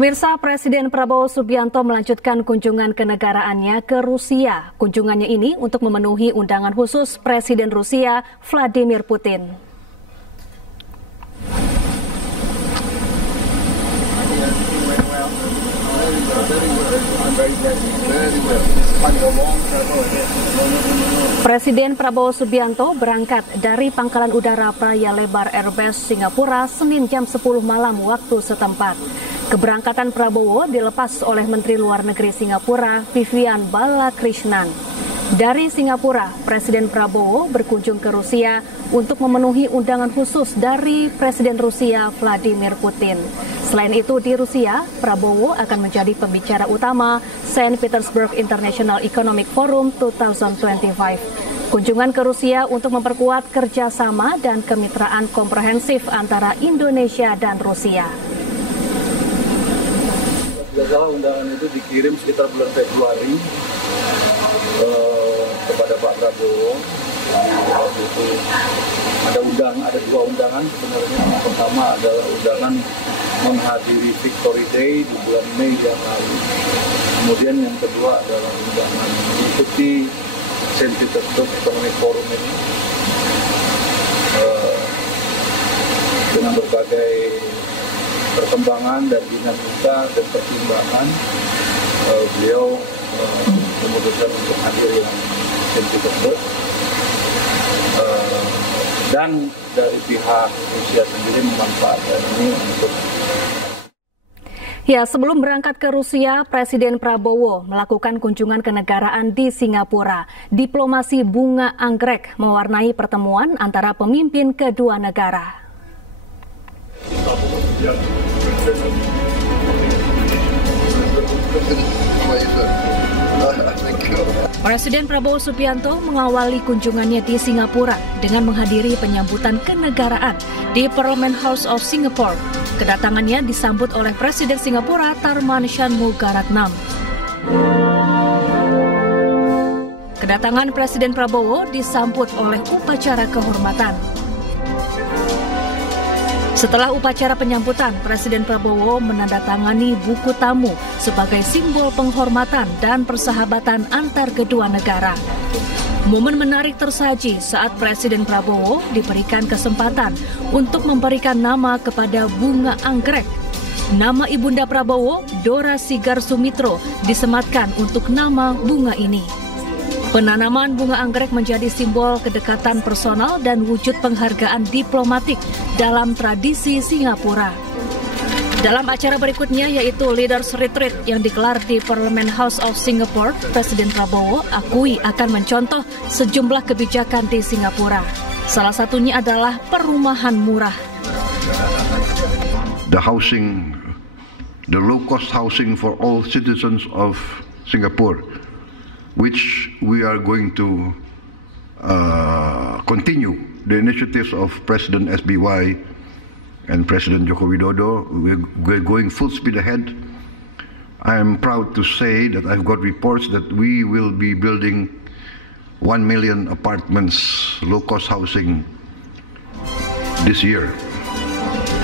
Pemirsa, Presiden Prabowo Subianto melanjutkan kunjungan kenegaraannya ke Rusia. Kunjungannya ini untuk memenuhi undangan khusus Presiden Rusia Vladimir Putin. Presiden Prabowo Subianto berangkat dari Pangkalan Udara Praya Lebar Airbase Singapura Senin jam 10 malam waktu setempat. Keberangkatan Prabowo dilepas oleh Menteri Luar Negeri Singapura Vivian Balakrishnan. Dari Singapura, Presiden Prabowo berkunjung ke Rusia untuk memenuhi undangan khusus dari Presiden Rusia Vladimir Putin. Selain itu, di Rusia, Prabowo akan menjadi pembicara utama St. Petersburg International Economic Forum 2025. Kunjungan ke Rusia untuk memperkuat kerjasama dan kemitraan komprehensif antara Indonesia dan Rusia. Undangan itu dikirim sekitar bulan Februari kepada Pak Prabowo. Waktu itu ada dua undangan sebenarnya. Yang pertama adalah undangan menghadiri Victory Day di bulan Mei yang lalu. Kemudian yang kedua adalah undangan mengikuti St. Petersburg Economic Forum ini dengan berbagai perkembangan dan dinamika dan pertimbangan, beliau memutuskan untuk hadir yang St. Petersburg, dan dari pihak Rusia sendiri memanfaatkan ini untuk. Ya, sebelum berangkat ke Rusia, Presiden Prabowo melakukan kunjungan kenegaraan di Singapura. Diplomasi bunga anggrek mewarnai pertemuan antara pemimpin kedua negara. Presiden Prabowo Subianto mengawali kunjungannya di Singapura dengan menghadiri penyambutan kenegaraan di Parliament House of Singapore. Kedatangannya disambut oleh Presiden Singapura Tharman Shanmugaratnam. Kedatangan Presiden Prabowo disambut oleh upacara kehormatan. Setelah upacara penyambutan, Presiden Prabowo menandatangani buku tamu sebagai simbol penghormatan dan persahabatan antar kedua negara. Momen menarik tersaji saat Presiden Prabowo diberikan kesempatan untuk memberikan nama kepada bunga anggrek. Nama Ibunda Prabowo, Dora Sigarsumitro, disematkan untuk nama bunga ini. Penanaman bunga anggrek menjadi simbol kedekatan personal dan wujud penghargaan diplomatik dalam tradisi Singapura. Dalam acara berikutnya yaitu Leaders Retreat yang digelar di Parliament House of Singapore, Presiden Prabowo akui akan mencontoh sejumlah kebijakan di Singapura. Salah satunya adalah perumahan murah. The low-cost housing for all citizens of Singapore, which we are going to continue the initiatives of President SBY and President Joko Widodo. We're going full speed ahead. I am proud to say that I've got reports that we will be building 1 million apartments, low-cost housing this year.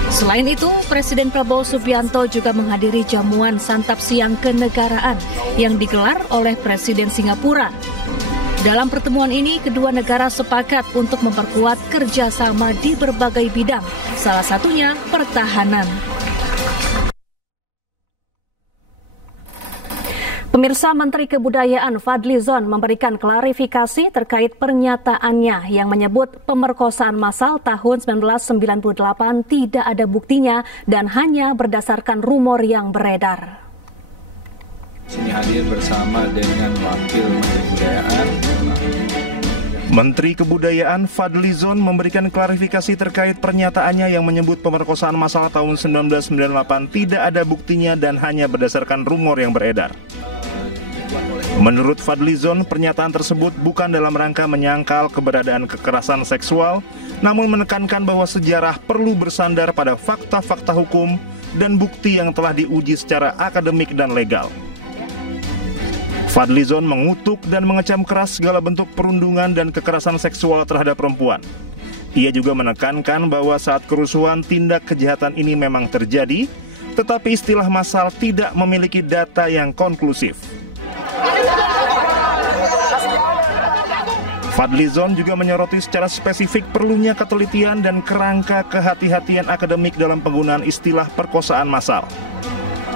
Selain itu, Presiden Prabowo Subianto juga menghadiri jamuan santap siang kenegaraan yang digelar oleh Presiden Singapura. Dalam pertemuan ini, kedua negara sepakat untuk memperkuat kerjasama di berbagai bidang, salah satunya pertahanan. Pemirsa, Menteri Kebudayaan Fadlizon memberikan klarifikasi terkait pernyataannya yang menyebut pemerkosaan massal tahun 1998 tidak ada buktinya dan hanya berdasarkan rumor yang beredar. Sini hadir bersama dengan Wakil Menteri Kebudayaan. Menteri Kebudayaan Fadlizon memberikan klarifikasi terkait pernyataannya yang menyebut pemerkosaan massal tahun 1998 tidak ada buktinya dan hanya berdasarkan rumor yang beredar. Menurut Fadlizon, pernyataan tersebut bukan dalam rangka menyangkal keberadaan kekerasan seksual, namun menekankan bahwa sejarah perlu bersandar pada fakta-fakta hukum dan bukti yang telah diuji secara akademik dan legal. Fadlizon mengutuk dan mengecam keras segala bentuk perundungan dan kekerasan seksual terhadap perempuan. Ia juga menekankan bahwa saat kerusuhan tindak kejahatan ini memang terjadi, tetapi istilah massal tidak memiliki data yang konklusif. Fadlizon juga menyoroti secara spesifik perlunya ketelitian dan kerangka kehati-hatian akademik dalam penggunaan istilah perkosaan massal.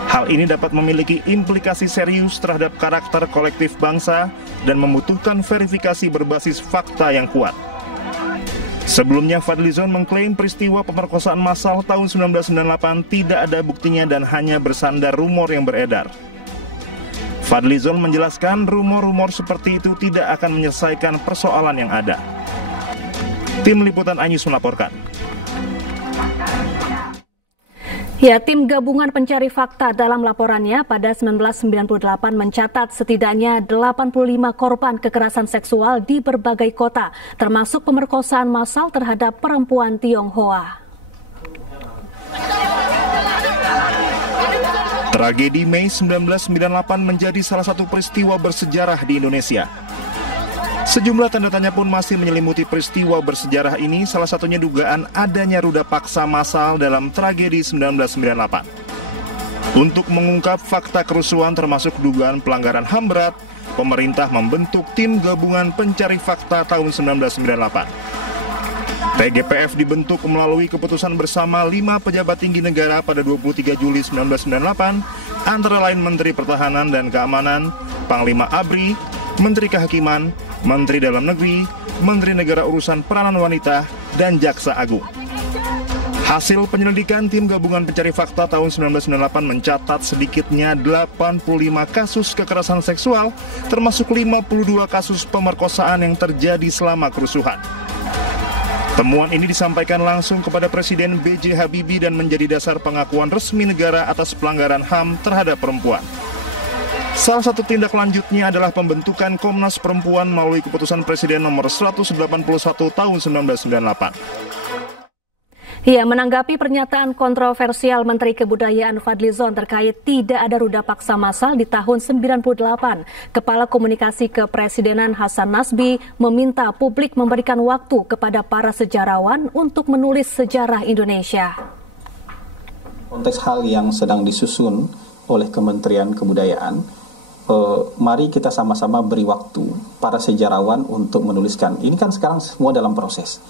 Hal ini dapat memiliki implikasi serius terhadap karakter kolektif bangsa dan membutuhkan verifikasi berbasis fakta yang kuat. Sebelumnya, Fadlizon mengklaim peristiwa pemerkosaan massal tahun 1998 tidak ada buktinya dan hanya bersandar rumor yang beredar. Fadlizon menjelaskan rumor-rumor seperti itu tidak akan menyelesaikan persoalan yang ada. Tim Liputan iNews melaporkan. Ya, tim gabungan pencari fakta dalam laporannya pada 1998 mencatat setidaknya 85 korban kekerasan seksual di berbagai kota, termasuk pemerkosaan massal terhadap perempuan Tionghoa. Tragedi Mei 1998 menjadi salah satu peristiwa bersejarah di Indonesia. Sejumlah tanda tanya pun masih menyelimuti peristiwa bersejarah ini, salah satunya dugaan adanya ruda paksa massal dalam tragedi 1998. Untuk mengungkap fakta kerusuhan termasuk dugaan pelanggaran HAM berat, pemerintah membentuk tim gabungan pencari fakta tahun 1998. TGPF dibentuk melalui keputusan bersama 5 pejabat tinggi negara pada 23 Juli 1998, antara lain Menteri Pertahanan dan Keamanan, Panglima ABRI, Menteri Kehakiman, Menteri Dalam Negeri, Menteri Negara Urusan Peranan Wanita, dan Jaksa Agung. Hasil penyelidikan tim gabungan pencari fakta tahun 1998 mencatat sedikitnya 85 kasus kekerasan seksual, termasuk 52 kasus pemerkosaan yang terjadi selama kerusuhan. Temuan ini disampaikan langsung kepada Presiden B.J. Habibie dan menjadi dasar pengakuan resmi negara atas pelanggaran HAM terhadap perempuan. Salah satu tindak lanjutnya adalah pembentukan Komnas Perempuan melalui keputusan Presiden nomor 181 tahun 1998. Ya, menanggapi pernyataan kontroversial Menteri Kebudayaan Fadlizon terkait tidak ada ruda paksa massal di tahun 98, Kepala Komunikasi Kepresidenan Hasan Nasbi meminta publik memberikan waktu kepada para sejarawan untuk menulis sejarah Indonesia. Konteks hal yang sedang disusun oleh Kementerian Kebudayaan, mari kita sama-sama beri waktu para sejarawan untuk menuliskan. Ini kan sekarang semua dalam proses.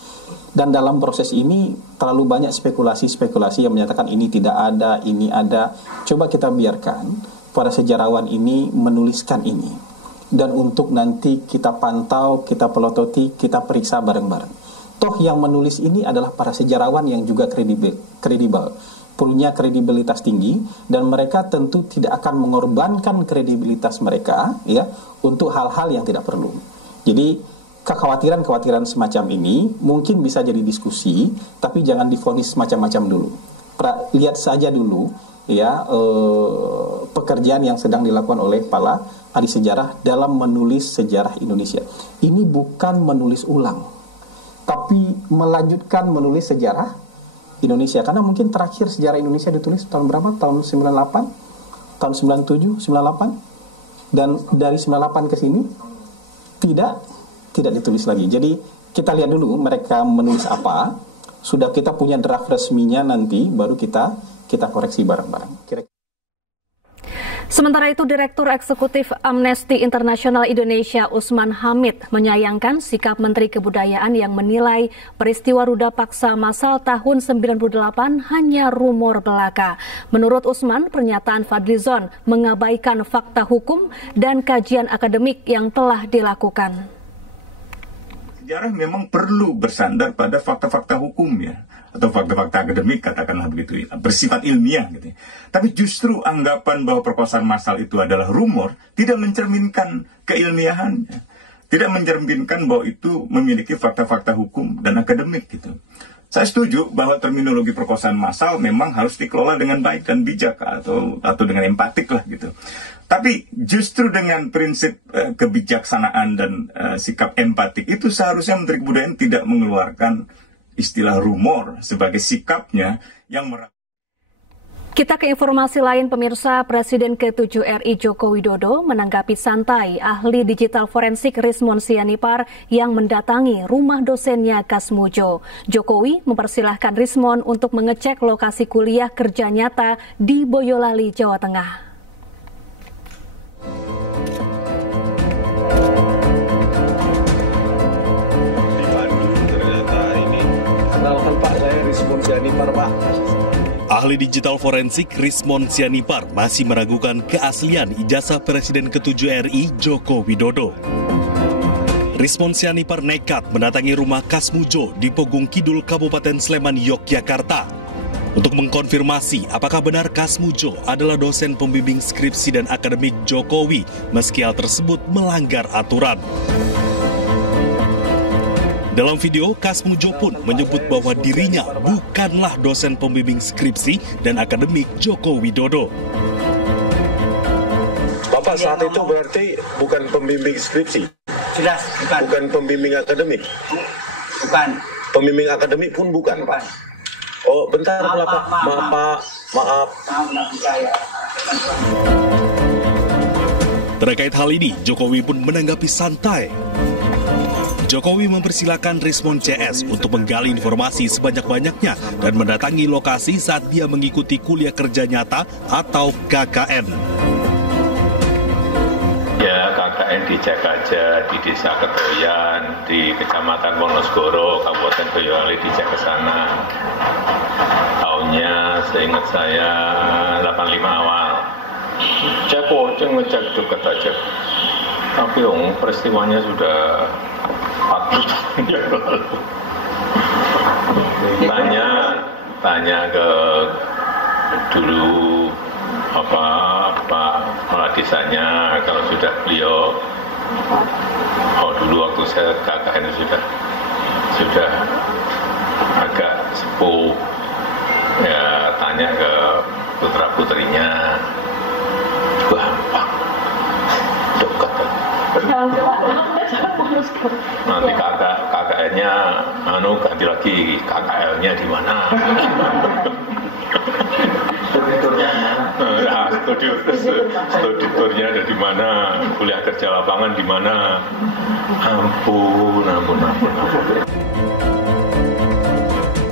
Dan dalam proses ini terlalu banyak spekulasi-spekulasi yang menyatakan ini tidak ada, ini ada. Coba kita biarkan para sejarawan ini menuliskan ini. Dan untuk nanti kita pantau, kita pelototi, kita periksa bareng-bareng. Toh yang menulis ini adalah para sejarawan yang juga kredibel, punya kredibilitas tinggi, dan mereka tentu tidak akan mengorbankan kredibilitas mereka ya untuk hal-hal yang tidak perlu. Jadi kekhawatiran-kekhawatiran semacam ini mungkin bisa jadi diskusi, tapi jangan divonis macam-macam dulu. Lihat saja dulu ya pekerjaan yang sedang dilakukan oleh para ahli sejarah dalam menulis sejarah Indonesia. Ini bukan menulis ulang, tapi melanjutkan menulis sejarah Indonesia. Karena mungkin terakhir sejarah Indonesia ditulis tahun berapa? Tahun 98, tahun 97, 98. Dan dari 98 ke sini tidak ditulis lagi. Jadi kita lihat dulu mereka menulis apa. Sudah kita punya draft resminya, nanti baru kita koreksi bareng-bareng. Sementara itu, Direktur Eksekutif Amnesty International Indonesia Usman Hamid menyayangkan sikap Menteri Kebudayaan yang menilai peristiwa ruda paksa massal tahun 98 hanya rumor belaka. Menurut Usman, pernyataan Fadlizon mengabaikan fakta hukum dan kajian akademik yang telah dilakukan. Sejarah memang perlu bersandar pada fakta-fakta hukum ya, atau fakta-fakta akademik, katakanlah begitu, bersifat ilmiah gitu. Tapi justru anggapan bahwa perkosaan massal itu adalah rumor tidak mencerminkan keilmiahannya, tidak mencerminkan bahwa itu memiliki fakta-fakta hukum dan akademik gitu. Saya setuju bahwa terminologi perkosaan massal memang harus dikelola dengan baik dan bijak atau dengan empatik lah gitu. Tapi justru dengan prinsip kebijaksanaan dan sikap empatik itu seharusnya Menteri Kebudayaan tidak mengeluarkan istilah rumor sebagai sikapnya yang Kita ke informasi lain, pemirsa. Presiden ke-7 RI Joko Widodo menanggapi santai ahli digital forensik Rismon Sianipar yang mendatangi rumah dosennya Kasmujo. Jokowi mempersilahkan Rismon untuk mengecek lokasi kuliah kerja nyata di Boyolali, Jawa Tengah. Di Bandung ternyata ini. Kenalkan Pak, saya Rismon Sianipar, Pak. Ahli digital forensik Rismon Sianipar masih meragukan keaslian ijazah Presiden ke-7 RI Joko Widodo. Rismon Sianipar nekat mendatangi rumah Kasmujo di Pogung Kidul, Kabupaten Sleman, Yogyakarta untuk mengkonfirmasi apakah benar Kasmujo adalah dosen pembimbing skripsi dan akademik Jokowi meski hal tersebut melanggar aturan. Dalam video, Kasmujo pun menyebut bahwa dirinya bukanlah dosen pembimbing skripsi dan akademik Joko Widodo. Bapak saat itu berarti bukan pembimbing skripsi? Jelas, bukan. Bukan pembimbing akademik? Bukan. Pembimbing akademik pun bukan, Pak? Oh, bentar, maaf. Terkait hal ini, Jokowi pun menanggapi santai. Jokowi mempersilahkan Rismon CS untuk menggali informasi sebanyak-banyaknya dan mendatangi lokasi saat dia mengikuti kuliah kerja nyata atau KKN. Ya, KKN dicek aja di Desa Ketoyan, di Kecamatan Wonosgoro, Kabupaten Boyolali, dicek ke sana. Tahunnya seingat saya 85 awal. Ngecek dekat aja. Tapi peristiwanya sudah 40 tahun yang lalu. Tanya ke dulu Pak kepala desanya, kalau sudah beliau dulu waktu saya KKN sudah agak sepuh, ya tanya ke putra putrinya, gampang, dekat. Nanti KKN-nya ganti lagi, KKL-nya di mana? Studi turnya ada di mana? Kuliah kerja lapangan di mana? Ampun.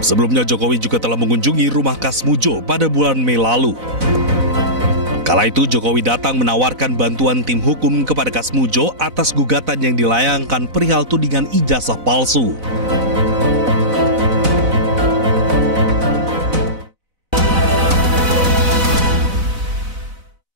Sebelumnya Jokowi juga telah mengunjungi rumah Kasmujo pada bulan Mei lalu. Kala itu Jokowi datang menawarkan bantuan tim hukum kepada Kasmujo atas gugatan yang dilayangkan perihal tudingan ijazah palsu.